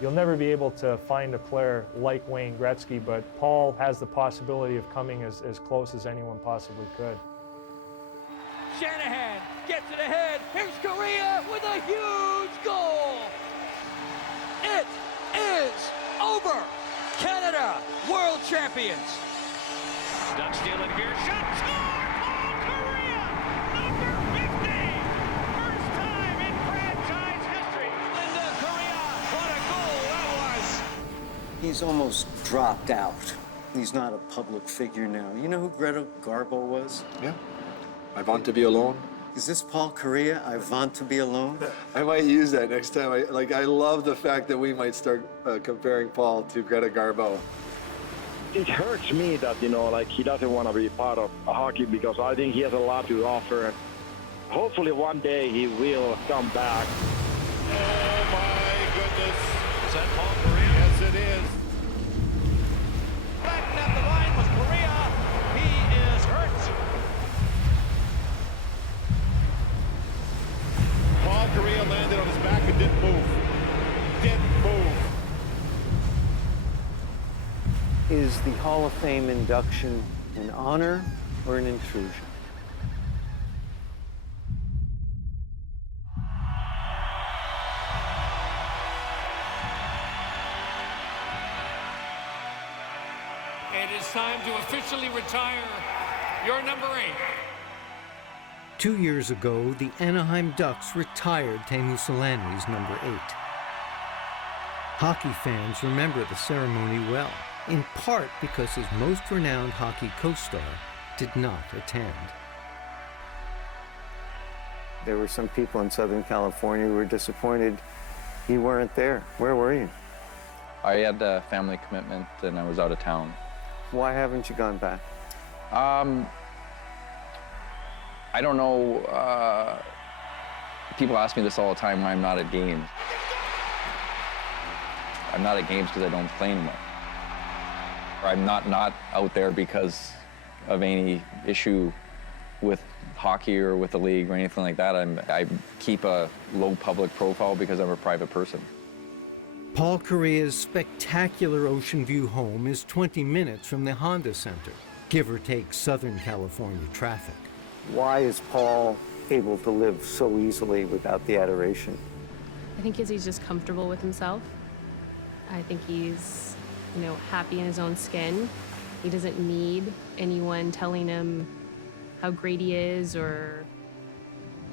You'll never be able to find a player like Wayne Gretzky, but Paul has the possibility of coming as close as anyone possibly could. Shanahan gets it ahead. Here's Kariya with a huge goal. It is over. Canada, world champions. Ducks stealing here. Shot, score! Paul Kariya, number 50. First time in franchise history. Linda Kariya, what a goal that was. He's almost dropped out. He's not a public figure now. You know who Greta Garbo was? Yeah. I want to be alone. Is this Paul Kariya? I want to be alone? I might use that next time. I love the fact that we might start comparing Paul to Greta Garbo. It hurts me that, he doesn't want to be part of hockey because I think he has a lot to offer. Hopefully one day he will come back. Oh my goodness. Is that Paul Kariya? Yes, it is. Back at the line with Kariya. He is hurt. Paul Kariya landed on his back and didn't move. Didn't move. Is the Hall of Fame induction an honor or an intrusion? It is time to officially retire your number 8. 2 years ago, the Anaheim Ducks retired Teemu Selanne's number 8. Hockey fans remember the ceremony well, in part because his most renowned hockey co-star did not attend. There were some people in Southern California who were disappointed you weren't there. Where were you? I had a family commitment and I was out of town. Why haven't you gone back? I don't know. People ask me this all the time when I'm not at games. I'm not at games because I don't play anymore. Or I'm not out there because of any issue with hockey or with the league or anything like that. I keep a low public profile because I'm a private person. Paul Kariya's spectacular Ocean View home is 20 minutes from the Honda Center, give or take Southern California traffic. Why is Paul able to live so easily without the adoration? I think because he's just comfortable with himself. I think he's, happy in his own skin. He doesn't need anyone telling him how great he is or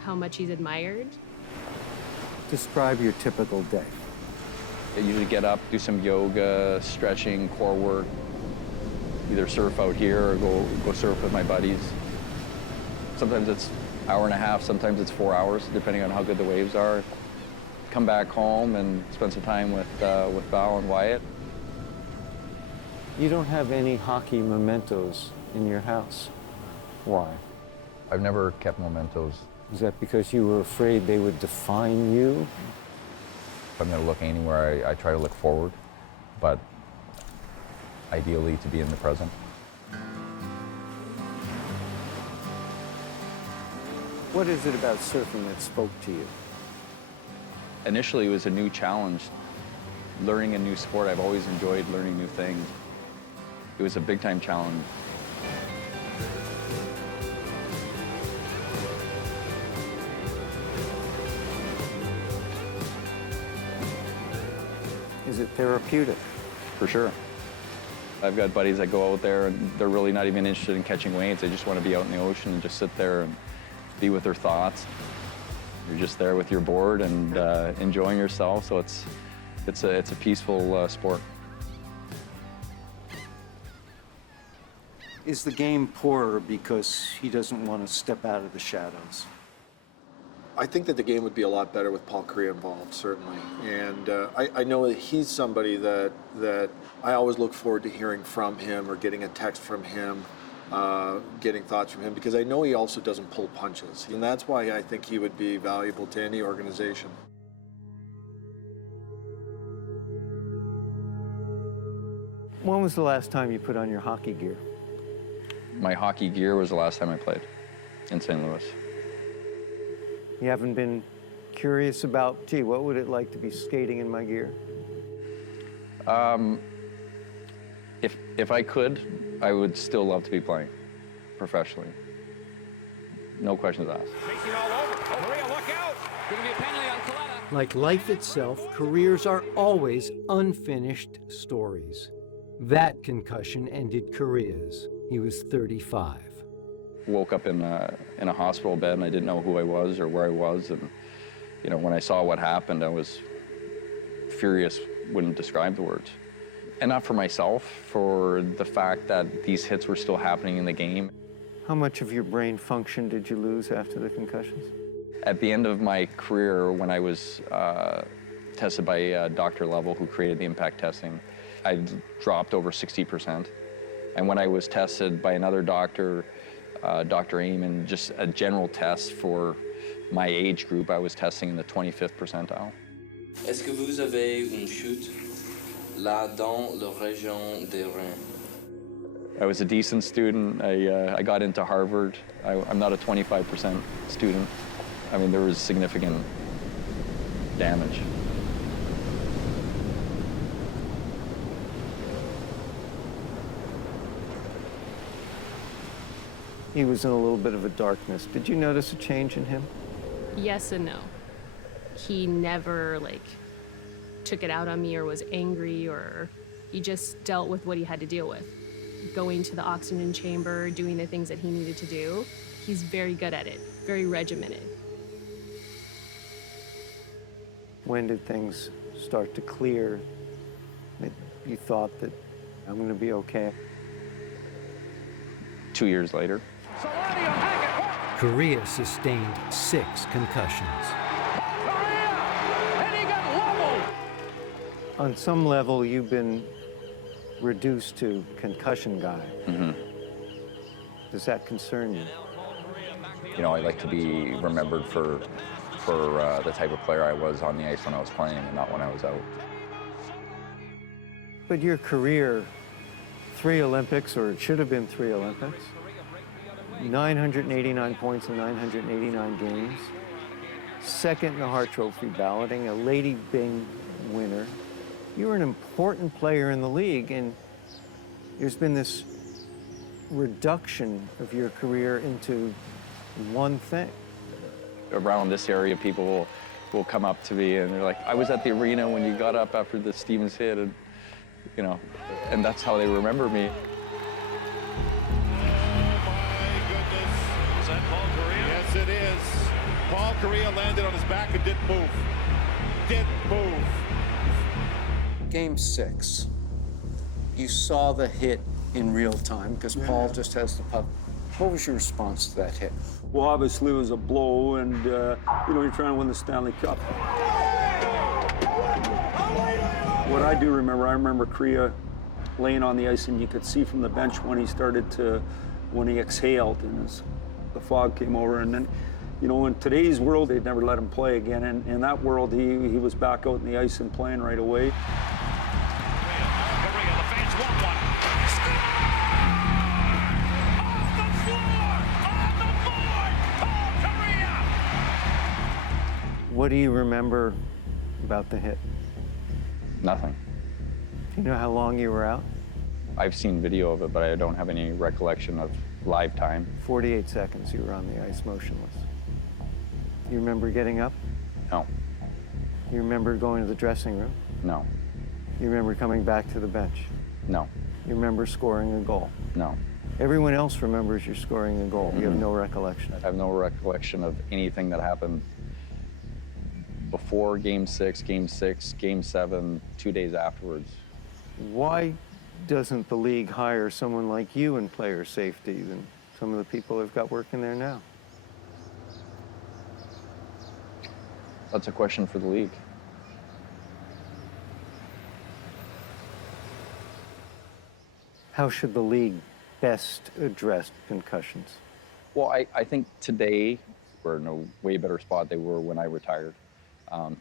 how much he's admired. Describe your typical day. I usually get up, do some yoga, stretching, core work, either surf out here or go surf with my buddies. Sometimes it's an hour and a half, sometimes it's 4 hours, depending on how good the waves are. Come back home and spend some time with Val and Wyatt. You don't have any hockey mementos in your house. Why? I've never kept mementos. Is that because you were afraid they would define you? If I'm going to look anywhere, I try to look forward, but ideally to be in the present. What is it about surfing that spoke to you? Initially, it was a new challenge. Learning a new sport, I've always enjoyed learning new things. It was a big-time challenge. Is it therapeutic? For sure. I've got buddies that go out there and they're really not even interested in catching waves. They just want to be out in the ocean and just sit there and be with their thoughts. You're just there with your board and enjoying yourself, so it's a peaceful sport. Is the game poorer because he doesn't want to step out of the shadows? I think that the game would be a lot better with Paul Kariya involved, certainly. And I know that he's somebody that I always look forward to hearing from him or getting a text from him, getting thoughts from him, because I know he also doesn't pull punches. And that's why I think he would be valuable to any organization. When was the last time you put on your hockey gear? My hockey gear was the last time I played in St. Louis. You haven't been curious about, gee, what would it like to be skating in my gear? If I could, I would still love to be playing professionally. No questions asked. Chasing all over. Oh, Kariya, look out. Going to be a penalty on Kaleta. Like life itself, careers are always unfinished stories. That concussion ended Kariya's. He was 35. Woke up in a hospital bed and I didn't know who I was or where I was. And, you know, when I saw what happened, I was furious, wouldn't describe the words. And not for myself, for the fact that these hits were still happening in the game. How much of your brain function did you lose after the concussions? At the end of my career, when I was tested by Dr. Level, who created the impact testing, I dropped over 60%. And when I was tested by another doctor, Dr. Amen, just a general test for my age group, I was testing in the 25th percentile. Est-ce que vous avez une chute là dans la région des reins? I was a decent student. I got into Harvard. I'm not a 25% student. I mean, there was significant damage. He was in a little bit of a darkness. Did you notice a change in him? Yes and no. He never took it out on me or was angry, or he just dealt with what he had to deal with. Going to the oxygen chamber, doing the things that he needed to do. He's very good at it, very regimented. When did things start to clear that you thought that I'm going to be okay? 2 years later. Kariya sustained 6 concussions. On some level, you've been reduced to concussion guy. Mm-hmm. Does that concern you? You know, I like to be remembered for the type of player I was on the ice when I was playing and not when I was out. But your career, 3 Olympics, or it should have been 3 Olympics, 989 points in 989 games, second in the Hart Trophy balloting, a Lady Byng winner. You were an important player in the league, and there's been this reduction of your career into one thing. Around this area, people will come up to me and they're like, I was at the arena when you got up after the Stevens hit, and, you know, and that's how they remember me. Is that Paul Kariya? Yes, it is. Paul Kariya landed on his back and didn't move. Didn't move. Game 6, you saw the hit in real time because Paul just has the puck. What was your response to that hit? Well, obviously it was a blow, and you know, you're trying to win the Stanley Cup. What I do remember, I remember Kariya laying on the ice, and you could see from the bench when he exhaled, and the fog came over, and then, you know, in today's world, they'd never let him play again. And in that world, he was back out in the ice and playing right away. Kariya, the fans want one. Score! Off the floor! On the board! Paul Kariya! What do you remember about the hit? Nothing. Do you know how long you were out? I've seen video of it, but I don't have any recollection of live time. 48 seconds you were on the ice motionless. You remember getting up? No. You remember going to the dressing room? No. You remember coming back to the bench? No. You remember scoring a goal? No. Everyone else remembers you scoring a goal. You have no recollection. I have no recollection of anything that happened before Game 6, Game 7, 2 days afterwards. Why doesn't the league hire someone like you in player safety than some of the people they've got working there now? That's a question for the league. How should the league best address concussions? Well, I think today we're in a way better spot they were when I retired.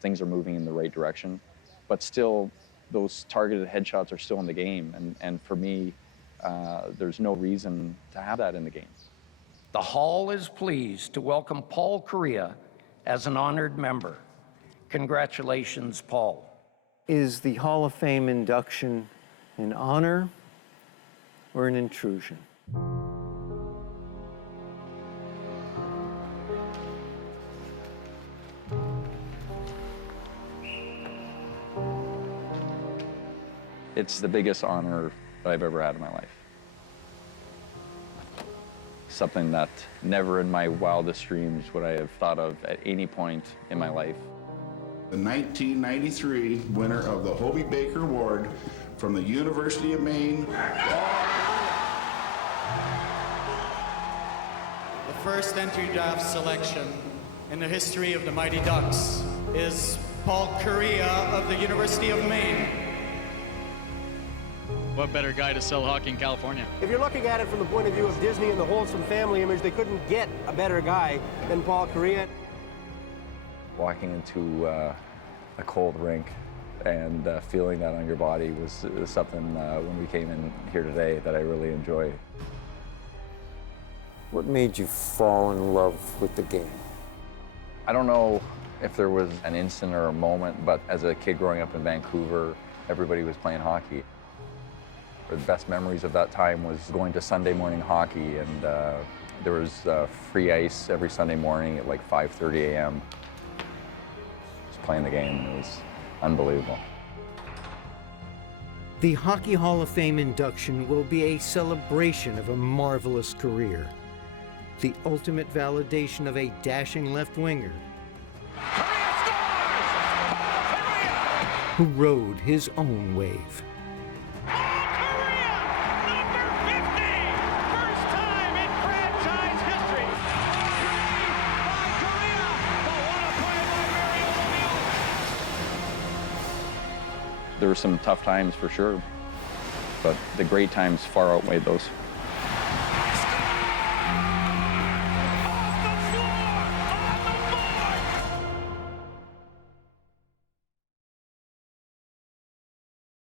Things are moving in the right direction, but still those targeted headshots are still in the game. And for me, there's no reason to have that in the game. The Hall is pleased to welcome Paul Kariya as an honored member. Congratulations, Paul. Is the Hall of Fame induction an honor or an intrusion? It's the biggest honor that I've ever had in my life. Something that never in my wildest dreams would I have thought of at any point in my life. The 1993 winner of the Hobie Baker Award from the University of Maine. The first entry draft selection in the history of the Mighty Ducks is Paul Kariya of the University of Maine. What better guy to sell hockey in California? If you're looking at it from the point of view of Disney and the wholesome family image, they couldn't get a better guy than Paul Kariya. Walking into a cold rink and feeling that on your body was something when we came in here today that I really enjoy. What made you fall in love with the game? I don't know if there was an instant or a moment, but as a kid growing up in Vancouver, everybody was playing hockey. The best memories of that time was going to Sunday morning hockey, and there was free ice every Sunday morning at like 5:30 a.m. Just playing the game, and it was unbelievable. The Hockey Hall of Fame induction will be a celebration of a marvelous career, the ultimate validation of a dashing left winger who rode his own wave. There were some tough times for sure, but the great times far outweighed those.